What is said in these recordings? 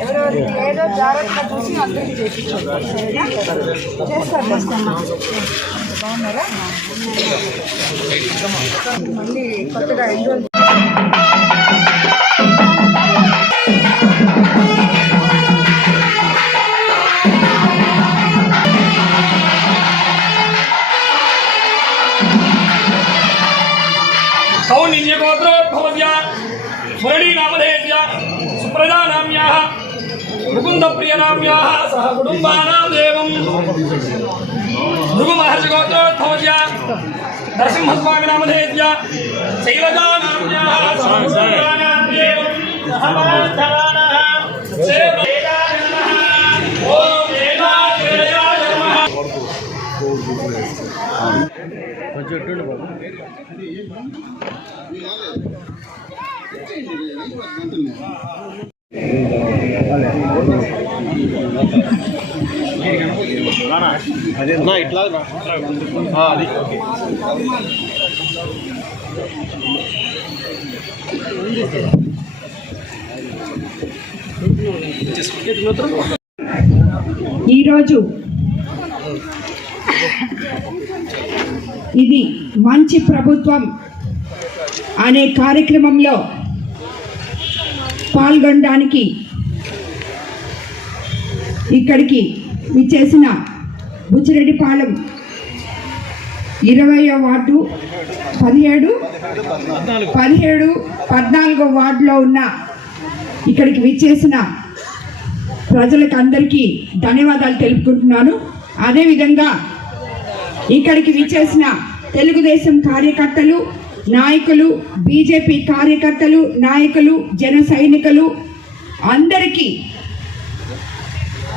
ఎవరెవరికి లేదో జాగ్రత్తగా చూసి అందరికీ చేస్తారు బాగున్నారా? మళ్ళీ కొత్తగా ఎంజాయ్ ముకుంద ప్రియరామ్యా సహ కుటుంబానా దేవం భృగు మహర్షి గోత్రోద్భవస్య నరసింహస్వామి నామధేయ శైలజానామ్యా సహ బాబు ఇట్లా అది. ఈరోజు ఇది మంచి ప్రభుత్వం అనే కార్యక్రమంలో పాల్గొనడానికి ఇక్కడికి విచ్చేసిన బుచ్చిరెడ్డిపాలెం ఇరవయో వార్డు పదిహేడు పదిహేడు పద్నాలుగో వార్డులో ఉన్న ఇక్కడికి విచ్చేసిన ప్రజలకు అందరికీ ధన్యవాదాలు తెలుపుకుంటున్నాను. అదేవిధంగా ఇక్కడికి విచ్చేసిన తెలుగుదేశం కార్యకర్తలు నాయకులు బీజేపీ కార్యకర్తలు నాయకులు జన సైనికులు అందరికీ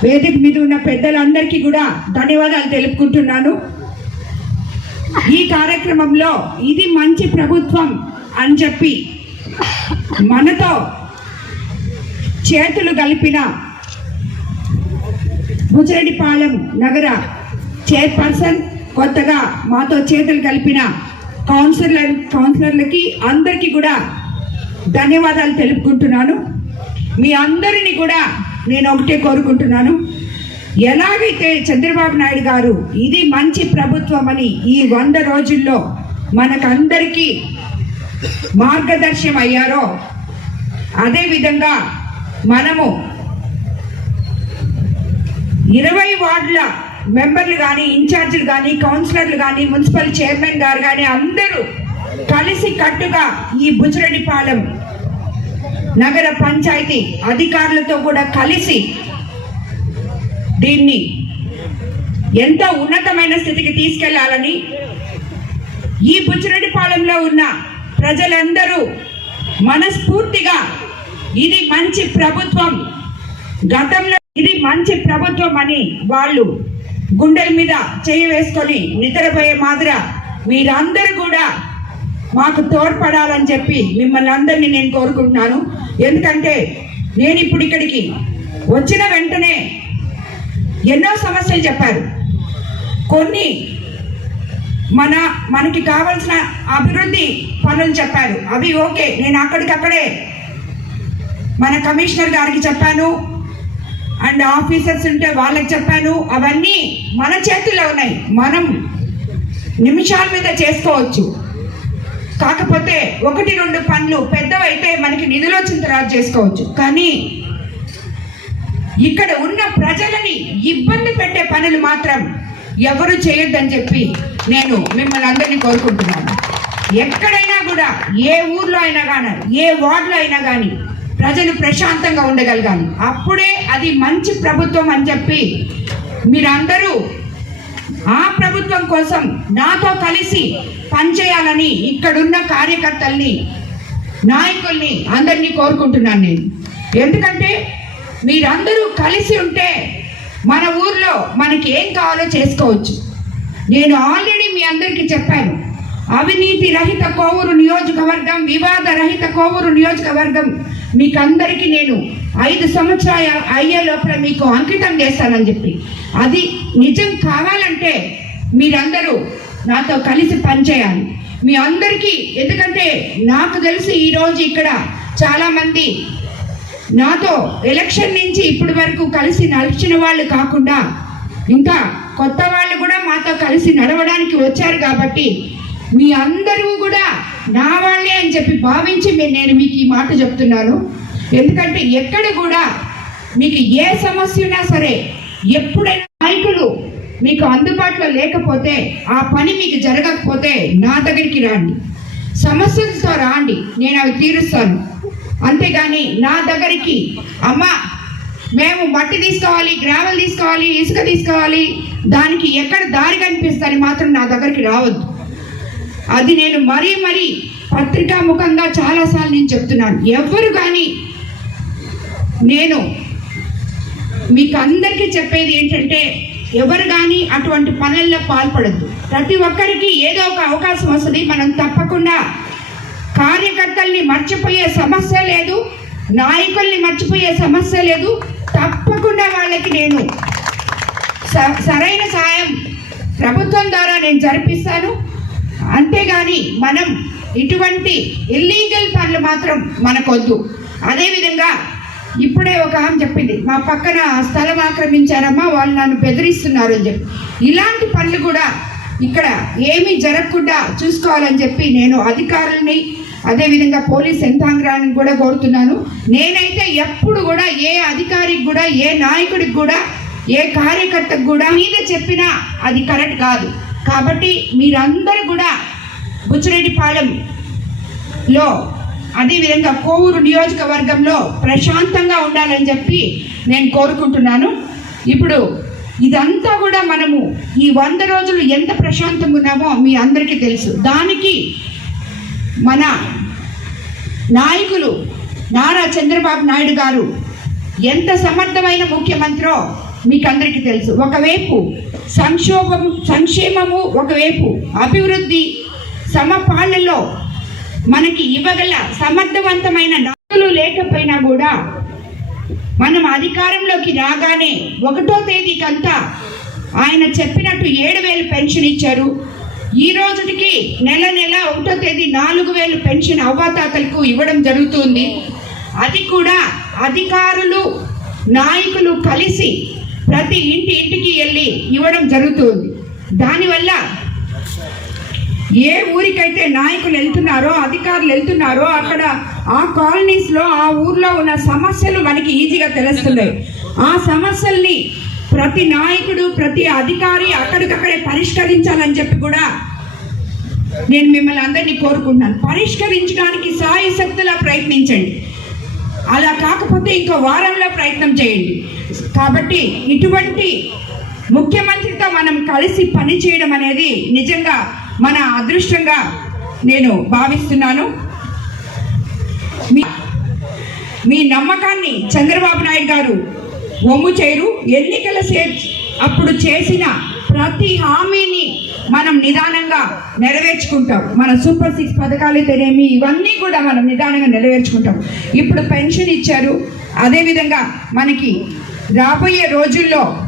వేదిక మీద ఉన్న పెద్దలందరికీ కూడా ధన్యవాదాలు తెలుపుకుంటున్నాను. ఈ కార్యక్రమంలో ఇది మంచి ప్రభుత్వం అని చెప్పి మనతో చేతులు కలిపిన బుచ్చిరెడ్డిపాలెం నగర చైర్పర్సన్ కొత్తగా మాతో చేతులు కలిపిన కౌన్సిలర్ కౌన్సిలర్లకి అందరికీ కూడా ధన్యవాదాలు తెలుపుకుంటున్నాను. మీ అందరినీ కూడా నేను ఒకటే కోరుకుంటున్నాను. ఎలాగైతే చంద్రబాబు నాయుడు గారు ఇది మంచి ప్రభుత్వం అని ఈ వంద రోజుల్లో మనకందరికీ మార్గదర్శనం అయ్యారో అదేవిధంగా మనము ఇరవై వార్డుల మెంబర్లు కానీ ఇన్ఛార్జీలు కానీ కౌన్సిలర్లు కానీ మున్సిపల్ చైర్మన్ గారు కానీ అందరూ కలిసి కట్టుగా ఈ బుజరడిపాలెం నగర పంచాయతీ అధికారులతో కూడా కలిసి దీన్ని ఎంతో ఉన్నతమైన స్థితికి తీసుకెళ్ళాలని ఈ బుచ్చిరెడ్డిపాలెంలో ఉన్న ప్రజలందరూ మనస్ఫూర్తిగా ఇది మంచి ప్రభుత్వం. గతంలో ఇది మంచి ప్రభుత్వం అని వాళ్ళు గుండెల మీద చేయి వేసుకొని నిద్రపోయే మాదిర మీరందరూ కూడా మాకు తోడ్పడాలని చెప్పి మిమ్మల్ని అందరినీ నేను కోరుకుంటున్నాను. ఎందుకంటే నేను ఇప్పుడు ఇక్కడికి వచ్చిన వెంటనే ఎన్నో సమస్యలు చెప్పారు. కొన్ని మన మనకి కావాల్సిన అభివృద్ధి పనులు చెప్పారు. అవి ఓకే నేను అక్కడికక్కడే మన కమిషనర్ గారికి చెప్పాను. అండ్ ఆఫీసర్స్ ఉంటే వాళ్ళకి చెప్పాను. అవన్నీ మన చేతుల్లో ఉన్నాయి. మనం నిమిషాల మీద చేసుకోవచ్చు. కాకపోతే ఒకటి రెండు పనులు పెద్దవైతే మనకి నిధులు వచ్చిన తర్వాత చేసుకోవచ్చు. కానీ ఇక్కడ ఉన్న ప్రజలని ఇబ్బంది పెట్టే పనులు మాత్రం ఎవరు చేయొద్దని చెప్పి నేను మిమ్మల్ని అందరినీ కోరుకుంటున్నాను. ఎక్కడైనా కూడా ఏ ఊర్లో అయినా కానీ ఏ వార్డులో అయినా కానీ ప్రజలు ప్రశాంతంగా ఉండగలగాలి. అప్పుడే అది మంచి ప్రభుత్వం అని చెప్పి మీరందరూ ఆ ప్రభుత్వం కోసం నాతో కలిసి పనిచేయాలని ఇక్కడున్న కార్యకర్తల్ని నాయకుల్ని అందరినీ కోరుకుంటున్నాను నేను. ఎందుకంటే మీరందరూ కలిసి ఉంటే మన ఊర్లో మనకి ఏం కావాలో చేసుకోవచ్చు. నేను ఆల్రెడీ మీ అందరికీ చెప్పాను. అవినీతి రహిత కోవూరు నియోజకవర్గం వివాద రహిత కోవూరు నియోజకవర్గం మీకు అందరికీ నేను ఐదు సంవత్సరాలు అయ్యే లోపల మీకు అంకితం చేస్తానని చెప్పి. అది నిజం కావాలంటే మీరందరూ నాతో కలిసి పనిచేయాలి. మీ అందరికీ ఎందుకంటే నాకు తెలిసి ఈరోజు ఇక్కడ చాలామంది నాతో ఎలక్షన్ నుంచి ఇప్పటి వరకు కలిసి నడిచిన వాళ్ళు కాకుండా ఇంకా కొత్త వాళ్ళు కూడా మాతో కలిసి నడవడానికి వచ్చారు కాబట్టి మీ అందరూ కూడా నా వాళ్ళే అని చెప్పి భావించి మీ- నేను మీకు ఈ మాట చెప్తున్నాను. ఎందుకంటే ఎక్కడ కూడా మీకు ఏ సమస్య ఉన్నా సరే ఎప్పుడైనా నాయకులు మీకు అందుబాటులో లేకపోతే ఆ పని మీకు జరగకపోతే నా దగ్గరికి రండి. సమస్యలతో రాండి. నేను అవి తీరుస్తాను. అంతేగాని నా దగ్గరికి అమ్మ మేము మట్టి తీసుకోవాలి గ్రావెల్ తీసుకోవాలి ఇసుక తీసుకోవాలి దానికి ఎక్కడ దారి కనిపిస్తుంది మాత్రం నా దగ్గరికి రావద్దు. అది నేను మరీ మరీ పత్రికా ముఖంగా చాలాసార్లు నేను చెప్తున్నాను. ఎవరు కానీ నేను మీకు అందరికీ చెప్పేది ఏంటంటే ఎవరు కానీ అటువంటి పనుల్లో పాల్పడద్దు. ప్రతి ఒక్కరికి ఏదో ఒక అవకాశం వస్తుంది. మనం తప్పకుండా కార్యకర్తల్ని మర్చిపోయే సమస్య లేదు నాయకుల్ని మర్చిపోయే సమస్య లేదు. తప్పకుండా వాళ్ళకి నేను స- సరైన సాయం ప్రభుత్వం ద్వారా నేను జరిపిస్తాను. అంతేగాని మనం ఇటువంటి ఇల్లీగల్ పనులు మాత్రం మనకొద్దు. అదేవిధంగా ఇప్పుడే ఒక ఆమె చెప్పింది మా పక్కన స్థలం ఆక్రమించారమ్మా వాళ్ళు నన్ను బెదిరిస్తున్నారు అని చెప్పి. ఇలాంటి పనులు కూడా ఇక్కడ ఏమీ జరగకుండా చూసుకోవాలని చెప్పి నేను అధికారుల్ని అదేవిధంగా పోలీస్ యంత్రాంగాన్ని కూడా కోరుతున్నాను. నేనైతే ఎప్పుడు కూడా ఏ అధికారికి కూడా ఏ నాయకుడికి కూడా ఏ కార్యకర్తకు కూడా మీద చెప్పినా అది కరెక్ట్ కాదు. కాబట్టి మీరందరూ కూడా బుచ్చిరెడ్డిపాలెంలో అదేవిధంగా కోవూరు నియోజకవర్గంలో ప్రశాంతంగా ఉండాలని చెప్పి నేను కోరుకుంటున్నాను. ఇప్పుడు ఇదంతా కూడా మనము ఈ వంద రోజులు ఎంత ప్రశాంతంగా ఉన్నామో మీ అందరికీ తెలుసు. దానికి మన నాయకులు నారా చంద్రబాబు నాయుడు గారు ఎంత సమర్థమైన ముఖ్యమంత్రో మీకు అందరికీ తెలుసు. ఒకవైపు సంక్షోభం సంక్షేమము ఒకవైపు అభివృద్ధి సమపాలలో మనకి ఇవ్వగల సమర్థవంతమైన నాయకులు లేకపోయినా కూడా మనం అధికారంలోకి రాగానే ఒకటో తేదీకంతా ఆయన చెప్పినట్టు ఏడు వేలు పెన్షన్ ఇచ్చారు. ఈ రోజుకి నెల నెల ఒకటో తేదీ నాలుగు వేలు పెన్షన్ అవ్వాతాతలకు ఇవ్వడం జరుగుతుంది. అది కూడా అధికారులు నాయకులు కలిసి ప్రతి ఇంటి ఇంటికి వెళ్ళి ఇవ్వడం జరుగుతుంది. దానివల్ల ఏ ఊరికైతే నాయకులు వెళ్తున్నారో అధికారులు వెళ్తున్నారో అక్కడ ఆ కాలనీస్లో ఆ ఊర్లో ఉన్న సమస్యలు మనకి ఈజీగా తెలుస్తున్నాయి. ఆ సమస్యల్ని ప్రతి నాయకుడు ప్రతి అధికారి అక్కడికక్కడే పరిష్కరించాలని చెప్పి కూడా నేను మిమ్మల్ని అందరినీ కోరుకుంటున్నాను. పరిష్కరించడానికి సాయశక్తులా ప్రయత్నించండి. అలా కాకపోతే ఇంకో వారంలో ప్రయత్నం చేయండి. కాబట్టి ఇటువంటి ముఖ్యమంత్రితో మనం కలిసి పనిచేయడం అనేది నిజంగా మన అదృష్టంగా నేను భావిస్తున్నాను. మీ- మీ నమ్మకాన్ని చంద్రబాబు నాయుడు గారు ఒమ్ము చేయరు. ఎన్నికల సే అప్పుడు చేసిన ప్రతి హామీని మనం నిదానంగా నెరవేర్చుకుంటాం. మన సూపర్ సిక్స్ పథకాలు అయితేనేమి ఇవన్నీ కూడా మనం నిదానంగా నెరవేర్చుకుంటాం. ఇప్పుడు పెన్షన్ ఇచ్చారు. అదేవిధంగా మనకి రాబోయే రోజుల్లో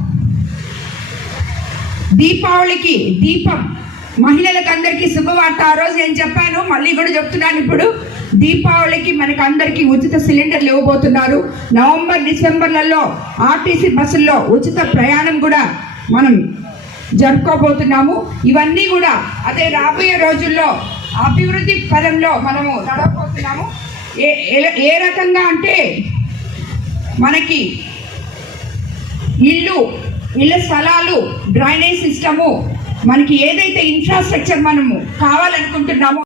దీపావళికి దీపం. మహిళలకు అందరికీ శుభవార్త. ఆ రోజు నేను చెప్పాను మళ్ళీ కూడా చెప్తున్నాను ఇప్పుడు. దీపావళికి మనకు అందరికీ ఉచిత సిలిండర్లు ఇవ్వబోతున్నారు నవంబర్ డిసెంబర్లలో ఆర్టీసీ బస్సుల్లో ఉచిత ప్రయాణం కూడా మనం జరుపుకోబోతున్నాము. ఇవన్నీ కూడా అదే రాబోయే రోజుల్లో అభివృద్ధి పదంలో మనము నడవబోతున్నాము. ఏ ఏ- రకంగా అంటే మనకి ఇల్లు ఇళ్ళ స్థలాలు డ్రైనేజ్ సిస్టము మనకి ఏదైతే ఇన్ఫ్రాస్ట్రక్చర్ మనము కావాలనుకుంటున్నామో